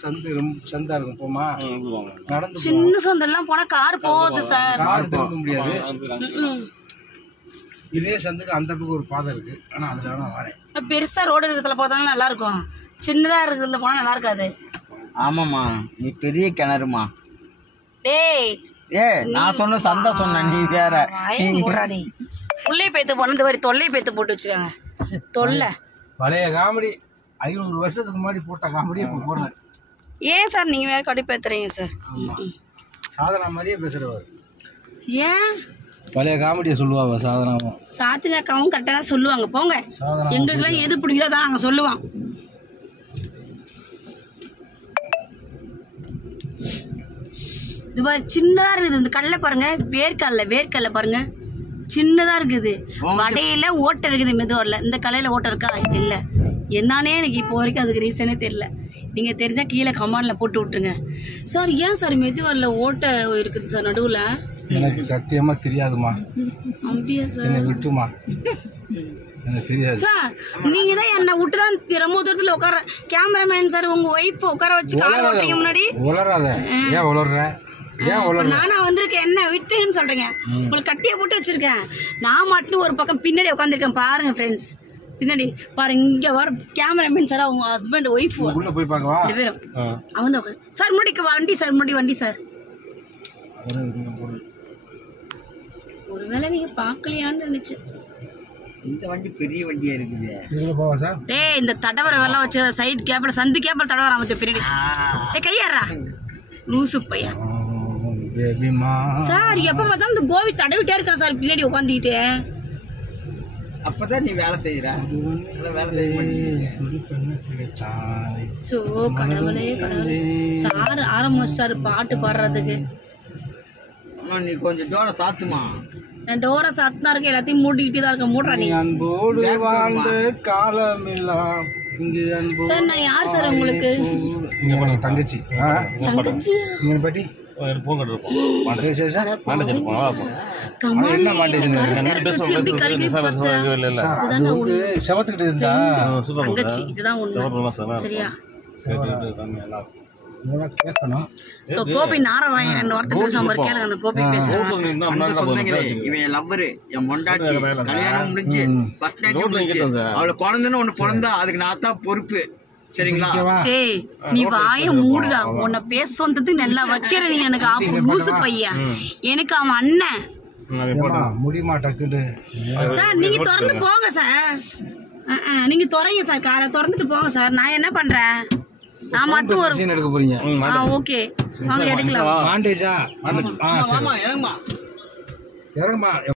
சந்தா இருக்கும் போமா நடந்து சின்ன சந்தெல்லாம் போனா கார் போகுது சார். கார் திரும்ப முடியாது. இதே சந்துக்கு அந்த பக்கம் ஒரு பாதை இருக்கு. ஆனா அதுல நான் வரேன். பெருசா ரோடு இருக்கிறதுல போதாலும் நல்லா இருக்கும். சின்னதா இருக்கிறதுல போனா நல்லா இருக்காது. ஆமாம்மா நீ பெரிய கிணறுமா. டேய் நான் சொன்ன சந்தா சொன்ன நீ வேற. புள்ளை பேத்து போன இந்த மாதிரி தொல்லை பேத்து போட்டு வச்சிருக்காங்க. தொல்லை பழைய காமெடி 500 வருஷத்துக்கு முன்னாடி போட்ட காமெடி இப்போ போடல. ஏன் சார் நீங்க வேற கடி பேத்துறீங்க சார்? சாதனா மாதிரியே பேசுறவர். ஏன் பழைய காமெடியை சொல்லுவாங்க சாதனாவும் சாத்தினாக்காவும் கரெக்டாக தான் சொல்லுவாங்க. போங்க எங்களுக்குலாம் எது பிடிக்கல தான் நாங்கள் சொல்லுவோம். இது மாதிரி சின்னதாக இருக்குது இந்த கடலை பாருங்க. வேர்க்கடலை பாருங்க சின்னதாக இருக்குது. வடையில ஓட்டை இருக்குது மெதுவரில். இந்த கலையில் ஓட்டை இருக்கா? இல்லை. என்னானே எனக்கு இப்போ வரைக்கும் அதுக்கு ரீசனே தெரியல. நீங்கள் தெரிஞ்சால் கீழே கமெண்டில் போட்டு விட்ருங்க சார். ஏன் சார் மெதுவரில் ஓட்டை இருக்குது சார் நடுவில்? எனக்கு சத்தியமா தெரியாதுமா. அப்படியா சார்? என்னை விட்டுமா, எனக்கு தெரியாது சார். நீங்க தான் என்ன விட்டு தான் ரொம்ப தூரத்தில் உட்கார கேமராமேன் சார். உங்க ஒய்ஃப் உட்கார வச்சு கால் ஓட்டுறீங்க முன்னாடி. உளராத. ஏன் உளர்ற? நானா வந்திருக்கேன் என்ன விட்டுன்னு சொல்றீங்க? உங்களுக்கு கட்டியை போட்டு வச்சிருக்கேன். நான் மட்டும் ஒரு பக்கம் பின்னாடி உட்காந்துருக்கேன் பாருங்க ஃப்ரெண்ட்ஸ். பின்னாடி பாருங்க இங்க வர கேமராமேன் சார் அவங்க ஹஸ்பண்ட் ஒய்ஃப் உள்ள போய் பார்க்கவா? 2 பேரும் அவன் தான் சார். முடிக்கு வண்டி சார். வண்டி சார். ஒருவேளை நீங்க பாக்கலையான்னு நினைச்சேன். இந்த வண்டி பெரிய வண்டியா இருக்குது. இதுல போவா சார்? டேய் இந்த தடவரை வெள்ளம் வச்சு சைடு கேபிள் சந்து கேபிள் தடவரை அமைச்ச பின்னாடி. கையாடுறா லூசு பையன் சார். எப்ப பார்த்தாலும் இந்த கோவி தடவிட்டே இருக்கா சார் பின்னாடி உட்காந்துக்கிட்டு. அப்பதான் நீ வேலை செய்யற. வேலை செய்ய சோ கடவுளே சார் ஆரம்பிச்சிட்டாரு பாட்டு பாடுறதுக்கு. நீ கொஞ்சம் டோரை சாத்துமா. நான் டோரை சாத்துனா இருக்க எல்லாத்தையும் மூடிக்கிட்டே தான் இருக்க. மூடுறா நீ. அன்போடு வாழ்ந்த காலமெல்லாம் இங்கு அன்போடு. சார் நான் யார் சார் உங்களுக்கு? தங்கச்சி. தங்கச்சி பட்டி செவத்துக்கிட்டு இருந்தா தங்கச்சி இதுதான் உண்மை. சரியா? கேட்கணும். கோபி நாரவாயன் 2 வார்த்தை பேசாம கேளுங்க. அந்த கோபி பேசுறேன். இவன் லவ்வரு என் மொண்டாட்டி கல்யாணம் முடிஞ்சு ஃபர்ஸ்ட் நைட் முடிஞ்சு அவளுக்கு குழந்தைன்னு ஒண்ணு பிறந்தா அதுக்கு நான் தான் பொறுப்பு. சரிங்களா? டேய் நீ வாய மூடுடா. உன்னை பேச வந்ததுக்கு நல்லா வைக்கிற நீ. எனக்கு ஆப்பு லூசு பையன். எனக்கு அவன் அண்ணன். முடியுமா டக்குன்னு? சார் நீங்க திறந்து போங்க சார். நீங்க திறங்க சார். காரை திறந்துட்டு போங்க சார். நான் என்ன பண்றேன்? நான் மட்டும் ஒரு எடுக்க போறீங்க. ஓகே வாங்க எடுக்கலாம். மாண்டேஜா? இறங்குமா இறங்குமா.